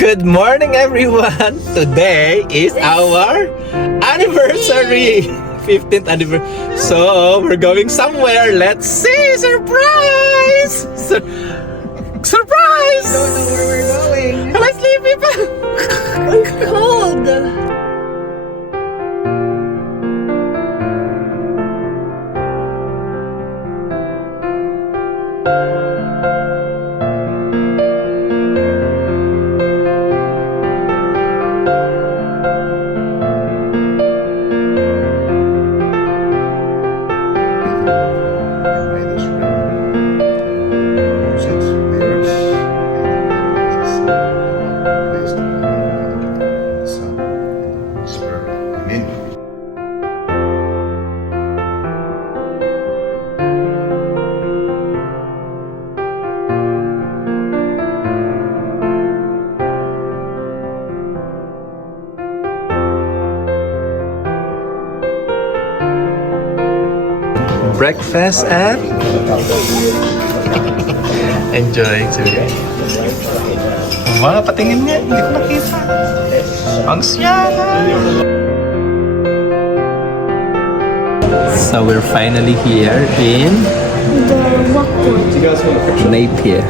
Good morning, everyone! Today is our anniversary! 15th anniversary. So, we're going somewhere. Let's see! Surprise! Surprise! Don't know where we're going. Am I sleepy pa? I'm cold. Breakfast at enjoy today. Mga patingin nga, hindi ko nakita. Ang siya. So we're finally here in The walkway. Napier.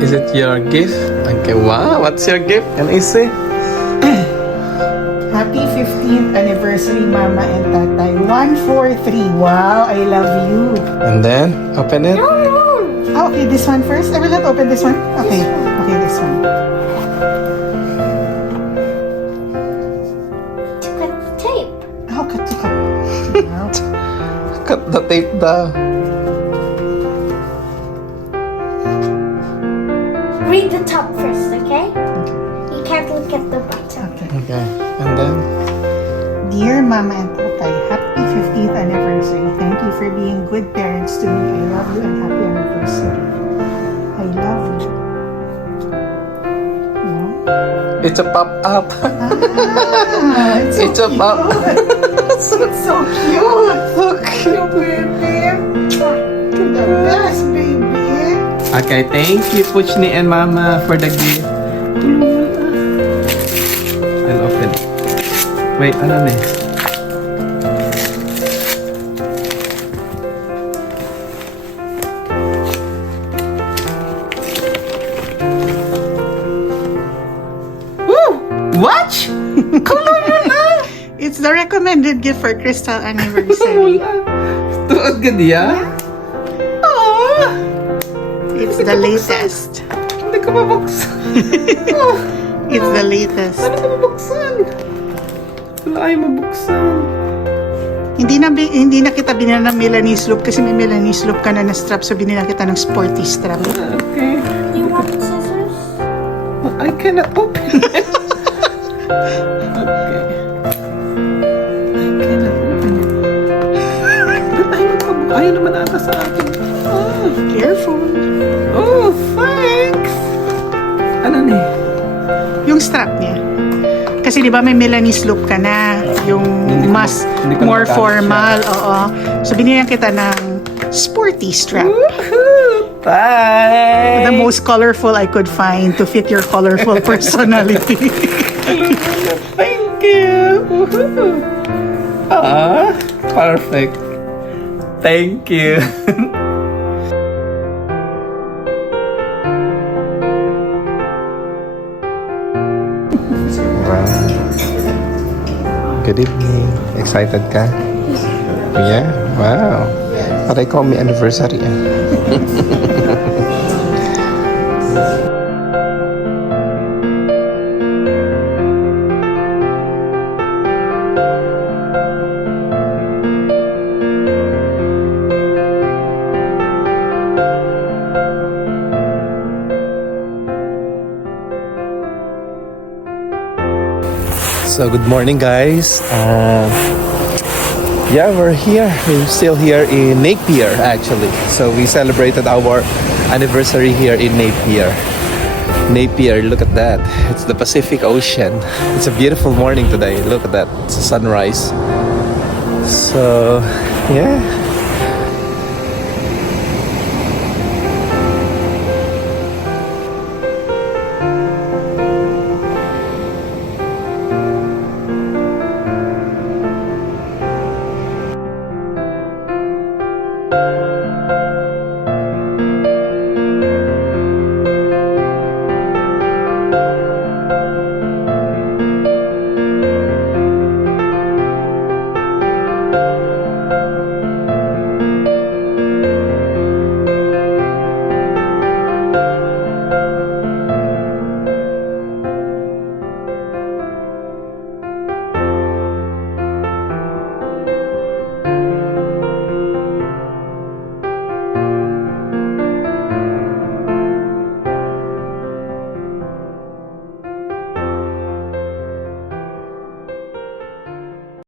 Is it your gift? Okay, wow, what's your gift? Can I see? Happy 15th anniversary, Mama and Tatay. 143. Wow, I love you. And then, open it. Oh, okay, this one first. I will not open this one. Okay, okay, this one. Cut tape. Oh, cut. Wow. Cut the tape daw. Read the top first, okay? You can't look at the bottom. Okay. Okay, and then? Dear Mama and Tatay, happy 15th anniversary. Thank you for being good parents to me. I love you and happy anniversary. I love you. Wow. It's a pop-up. Ah, It's a pop. It's so cute. Look, baby. The best, baby. Okay, thank you, Puchni and Mama, for the gift. I'll open it. Wait, ano na eh? Woo! Watch! It's the recommended gift for Crystal anniversary. Tuod ka diya? Oh! It's the latest. Hindi ko mabuksan. It's the latest. Ano ko mabuksan? Wala ayaw mabuksan. Hindi na kita binila ng Milanese loop kasi may Milanese loop ka na na strap, so binila kita ng sporty strap. Okay. You want scissors? I cannot open it. Okay. I cannot open it. Ba't ayaw naman ata sa akin? Oh, Careful. oh, thanks! Ano ni? Yung strap niya. Kasi di ba may Milanese loop ka na, yung mas hindi ko more nakakasya. formal, oo. So binigyan kita ng sporty strap. Woohoo! Bye! The most colorful I could find to fit your colorful personality. Thank you! Woohoo! Ah, perfect. Thank you. Good evening. Excited ka? Yeah? Wow. Aray ko, may anniversary. So good morning, guys. Yeah, we're here. We're still here in Napier, actually. So we celebrated our anniversary here in Napier. Napier, look at that. It's the Pacific Ocean. It's a beautiful morning today. Look at that. It's a sunrise. So, yeah.